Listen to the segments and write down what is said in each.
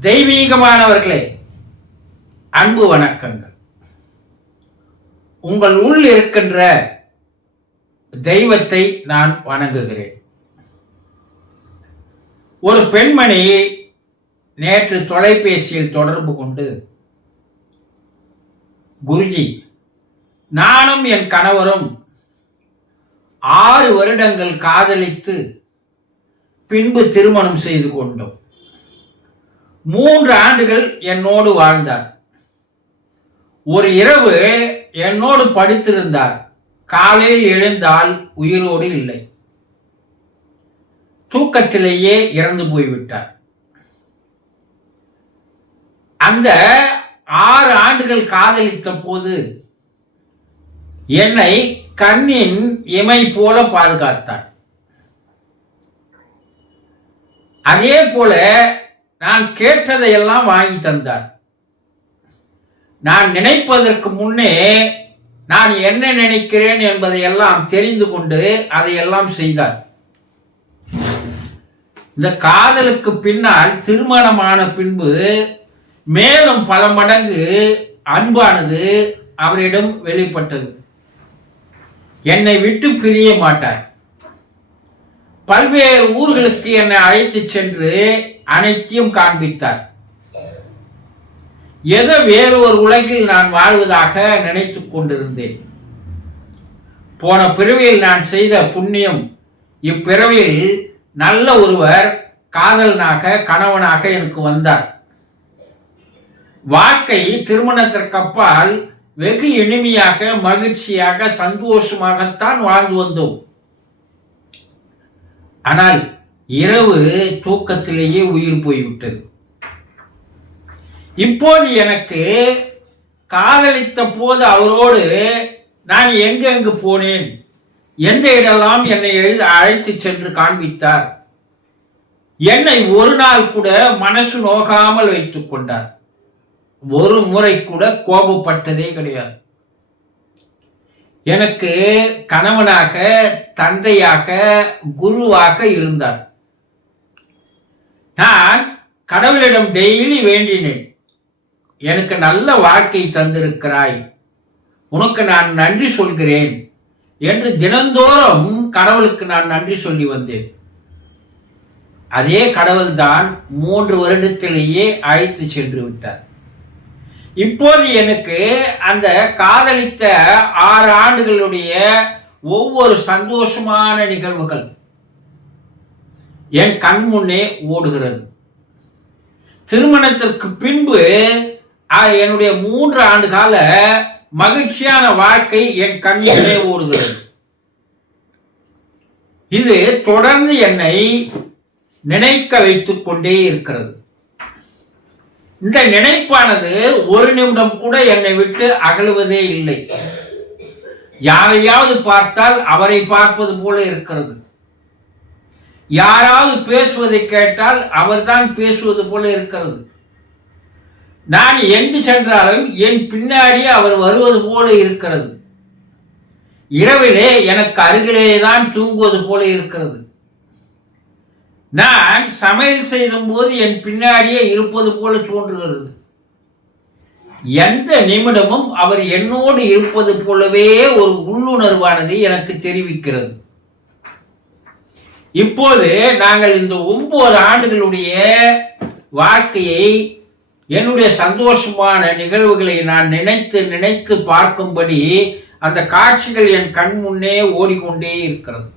தெய்வீகமானவர்களே அன்பு வணக்கங்கள். உங்கள் உள் இருக்கின்ற தெய்வத்தை நான் வணங்குகிறேன். ஒரு பெண்மணி நேற்று தொலைபேசியில் தொடர்பு கொண்டு குருஜி நானும் என் கணவரும் ஆறு வருடங்கள் காதலித்து பின்பு திருமணம் செய்து கொண்டோம். மூன்று ஆண்டுகள் என்னோடு வாழ்ந்தார். ஒரு இரவு என்னோடு படித்திருந்தார். காலையில் எழுந்தால் உயிரோடு இல்லை. தூக்கத்திலேயே இறந்து போய்விட்டார். அந்த ஆறு ஆண்டுகள் காதலித்த போது என்னை கண்ணின் இமை போல பாதுகாத்தார். அதே போல நான் கேட்டதையெல்லாம் வாங்கி தந்தார். நான் நினைப்பதற்கு முன்னே நான் என்ன நினைக்கிறேன் என்பதையெல்லாம் தெரிந்து கொண்டு அதையெல்லாம் செய்தார். இந்த காதலுக்கு பின்னால் திருமணமான பின்பு மேலும் பல மடங்கு அன்பானது அவரிடம் வெளிப்பட்டது. என்னை விட்டு பிரிய மாட்டார். பல்வேறு ஊர்களுக்கு என்னை அழைத்து சென்று அனைத்தையும் காண்பித்தார். ஏதோ வேறு ஒரு உலகில் நான் வாழ்வதாக நினைத்து கொண்டிருந்தேன். போன பிறவியில் நான் செய்த புண்ணியம் இப்பிறவியில் நல்ல ஒருவர் காதலனாக கணவனாக எனக்கு வந்தார். வாழ்க்கை திருமணத்திற்கு அப்பால் வெகு இனிமையாக மகிழ்ச்சியாக சந்தோஷமாகத்தான் வாழ்ந்து வந்தோம். ஆனால் இரவு தூக்கத்திலேயே உயிர் போய்விட்டது. இப்போது எனக்கு காதலித்த போது அவரோடு நான் எங்கெங்கு போனேன்? எந்த இடெல்லாம் என்னை எழுத அழைத்து சென்று காண்பித்தார்? என்னை ஒரு நாள் கூட மனசு நோகாமல் வைத்துக் கொண்டார். ஒரு முறை கூட கோபப்பட்டதே கிடையாது. எனக்கு கணவனாக தந்தையாக குருவாக இருந்தார். நான் கடவுளிடம் டெய்லி வேண்டினேன். எனக்கு நல்ல வாழ்க்கை தந்திருக்கிறாய். உனக்கு நான் நன்றி சொல்கிறேன் என்று தினந்தோறும் கடவுளுக்கு நான் நன்றி சொல்லி வந்தேன். அதே கடவுள்தான் மூன்று வருடத்திலேயே அழைத்து சென்று விட்டார். இப்போது எனக்கு அந்த காதலித்த ஆறு ஆண்டுகளுடைய ஒவ்வொரு சந்தோஷமான நிகழ்வுகள் என் கண் முன்னே ஓடுகிறது. திருமணத்திற்கு பின்பு என்னுடைய மூன்று ஆண்டு கால மகிழ்ச்சியான வாழ்க்கை என் கண்ணிலே ஓடுகிறது. இது தொடர்ந்து என்னை நினைக்க வைத்துக் கொண்டே இருக்கிறது. இந்த நினைப்பானது ஒரு நிமிடம் கூட என்னை விட்டு அகழுவதே இல்லை. யாரையாவது பார்த்தால் அவரை பார்ப்பது போல இருக்கிறது. யாராவது பேசுவதை கேட்டால் அவர்தான் பேசுவது போல இருக்கிறது. நான் எங்கு சென்றாலும் என் பின்னாடியே அவர் வருவது போல இருக்கிறது. இரவிலே எனக்கு அருகிலே தான் தூங்குவது போல இருக்கிறது. நான் சமையல் செய்தும் போது என் பின்னாடியே இருப்பது போல தோன்றுகிறது. எந்த நிமிடமும் அவர் என்னோடு இருப்பது போலவே ஒரு உள்ளுணர்வானது எனக்கு தெரிவிக்கிறது. இப்போது நாங்கள் இந்த ஒன்பது ஆண்டுகளுடைய வாழ்க்கையை என்னுடைய சந்தோஷமான நிகழ்வுகளை நான் நினைத்து நினைத்து பார்க்கும்படி அந்த காட்சிகள் என் கண் முன்னே ஓடிக்கொண்டே இருக்கிறது.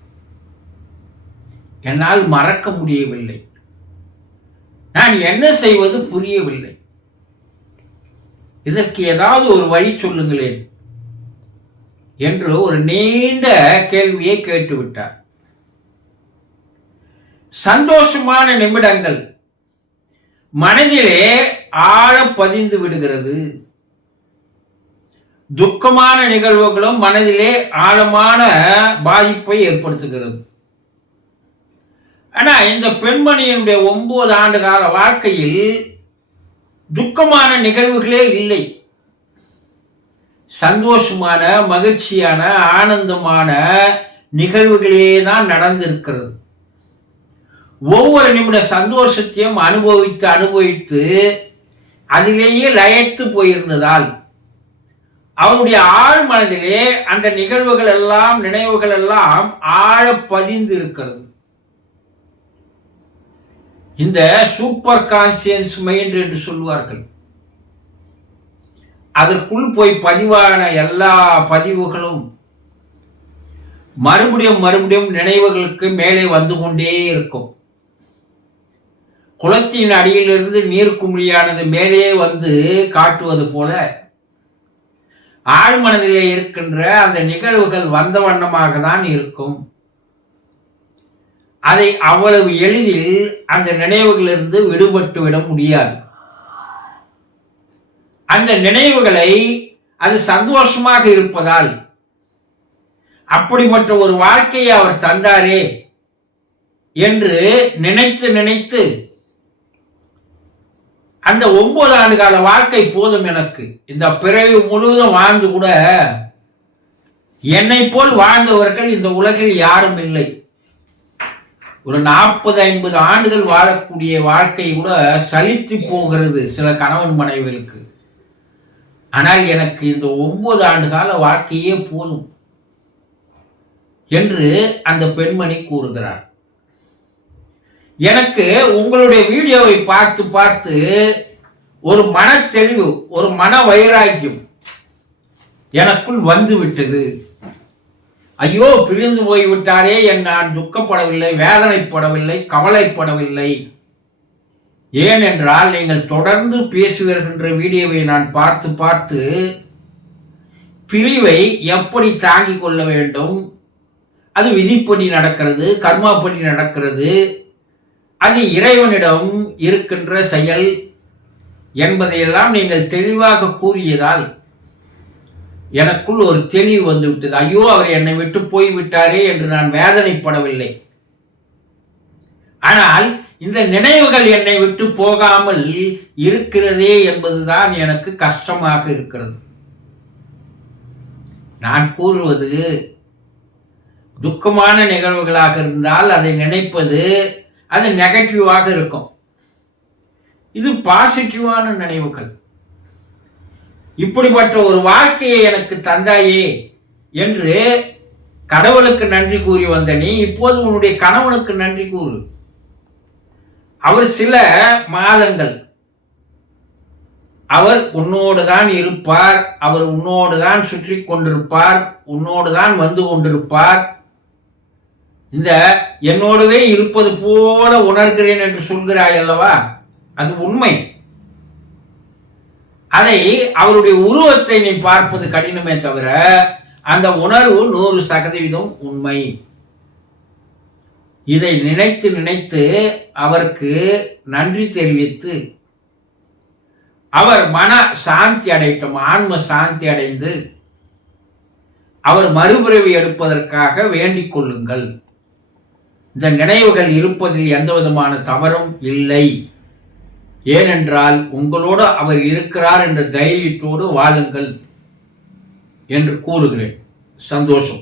என்னால் மறக்க முடியவில்லை. நான் என்ன செய்வது புரியவில்லை. இதற்கு ஏதாவது ஒரு வழி சொல்லுங்களேன் என்று ஒரு நீண்ட கேள்வியை கேட்டுவிட்டார். சந்தோஷமான நிமிடங்கள். மனதிலே ஆழம் பதிந்து விடுகிறது. துக்கமான நிகழ்வுகளும் மனதிலே ஆழமான பாதிப்பை ஏற்படுத்துகிறது. ஆனா இந்த பெண்மணியினுடைய ஒன்பது ஆண்டு கால வாழ்க்கையில் துக்கமான நிகழ்வுகளே இல்லை. சந்தோஷமான மகிழ்ச்சியான ஆனந்தமான நிகழ்வுகளே தான் நடந்திருக்கிறது. ஒவ்வொரு நிமிட சந்தோஷத்தையும் அனுபவித்து அனுபவித்து அதிலேயே லயத்து போயிருந்ததால் அவருடைய ஆழ் மனதிலே அந்த நிகழ்வுகள் எல்லாம் நினைவுகள் எல்லாம் ஆழ பதிந்து இருக்கிறது. இந்த சூப்பர் கான்சியன்ஸ் மைண்ட் என்று சொல்வார்கள். அதற்குள் போய் பதிவான எல்லா பதிவுகளும் மறுபடியும் மறுபடியும் நினைவுகளுக்கு மேலே வந்து கொண்டே இருக்கும். குளத்தின் அடியிலிருந்து நீர் குமிழியானது மேலே வந்து காட்டுவது போல ஆழ்மனதிலே இருக்கின்ற அந்த நிகழ்வுகள் வந்த வண்ணமாக தான் இருக்கும். அதை அவ்வளவு எளிதில் அந்த நினைவுகளிலிருந்து விடுபட்டு விட முடியாது. அந்த நினைவுகளை அது சந்தோஷமாக இருப்பதால் அப்படிப்பட்ட ஒரு வாழ்க்கையை அவர் தந்தாரே என்று நினைத்து நினைத்து அந்த ஒன்பது ஆண்டு கால வாழ்க்கை போதும் எனக்கு. இந்த பிறவி முழுவதும் வாழ்ந்து கூட என்னை போல் வாழ்ந்தவர்கள் இந்த உலகில் யாரும் இல்லை. ஒரு நாற்பது ஐம்பது ஆண்டுகள் வாழக்கூடிய வாழ்க்கை கூட சலித்து போகிறது சில கணவன் மனைவிகளுக்கு. ஆனால் எனக்கு இந்த ஒன்பது ஆண்டு கால வாழ்க்கையே போதும் என்று அந்த பெண்மணி கூறுகிறார் எனக்கு உங்களுடைய வீடியோவை பார்த்து பார்த்து ஒரு மன தெளிவு ஒரு மன வைராக்கியம் எனக்குள் வந்து விட்டது. ஐயோ பிரிந்து போய்விட்டாரே என் நான். துக்கப்படவில்லை வேதனைப்படவில்லை கவலைப்படவில்லை. ஏனென்றால் நீங்கள் தொடர்ந்து பேசி வருகின்ற வீடியோவை நான் பார்த்து பார்த்து பிரிவை எப்படி தாங்கிக் கொள்ள வேண்டும்? அது விதிப்படி நடக்கிறது கர்மாப்படி நடக்கிறது. அது இறைவனிடம் இருக்கின்ற செயல் என்பதையெல்லாம் நீங்கள் தெளிவாக கூறியதால் எனக்குள் ஒரு தெளிவு வந்து விட்டது ஐயோ அவர் என்னை விட்டு போய்விட்டாரே என்று நான் வேதனைப்படவில்லை. ஆனால் இந்த நினைவுகள் என்னை விட்டு போகாமல் இருக்கிறதே என்பதுதான் எனக்கு கஷ்டமாக இருக்கிறது. நான் கூறுவது துக்கமான நிகழ்வுகளாக இருந்தால் அதை நினைப்பது அது நெகட்டிவாக இருக்கும். இது பாசிட்டிவான நினைவுகள். இப்படிப்பட்ட ஒரு வாழ்க்கையை எனக்கு தந்தாயே என்று கடவுளுக்கு நன்றி கூறி வந்த நீ இப்போது உன்னுடைய கணவனுக்கு நன்றி கூறு. அவர் சில மாதங்கள் அவர் உன்னோடு தான் இருப்பார் அவர் உன்னோடு தான் சுற்றி கொண்டிருப்பார் உன்னோடு தான் வந்து கொண்டிருப்பார். இந்த என்னோடவே இருப்பது போல உணர்கிறேன் என்று சொல்கிறாய் அல்லவா? அது உண்மை. அதை அவருடைய உருவத்தை நீ பார்ப்பது கடினமே தவிர அந்த உணர்வு நூறு சதவீதம் உண்மை. இதை நினைத்து நினைத்து அவருக்கு நன்றி தெரிவித்து அவர் மன சாந்தி அடையட்டும் ஆன்ம சாந்தி அடைந்து அவர் மறுபிறவி எடுப்பதற்காக வேண்டிக் கொள்ளுங்கள். இந்த நினைவுகள் இருப்பதில் எந்த விதமான தவறும் இல்லை. ஏனென்றால் உங்களோடு அவர் இருக்கிறார் என்ற தைரியத்தோடு வாழுங்கள் என்று கூறுகிறேன். சந்தோஷம்.